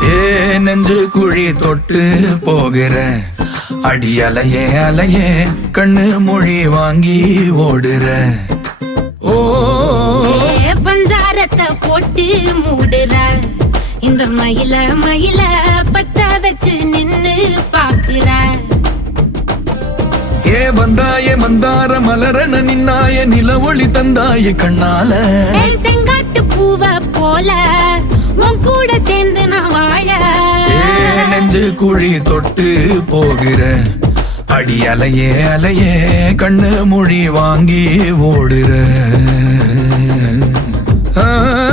ஏ நெஞ்சு குழி தொட்டு போகிற அடி அலையே அலையே கண்ணு மொழி வாங்கி ஓடுற. ஓ பஞ்சாரத்தை போட்டு மூடுற இந்த மயில மயில பத்த வச்சு நின்னு பாக்குற. ஏ வந்தாய மந்தார மலரன நின்னாய நில ஒளி தந்தாய கண்ணால. செங்காட்டு பூவ போல உன் கூட சேர்ந்து நான் வாழ. நெஞ்சு குழி தொட்டு போகிற அடி அலையே அலையே கண்ணு மொழி வாங்கி ஓடுற.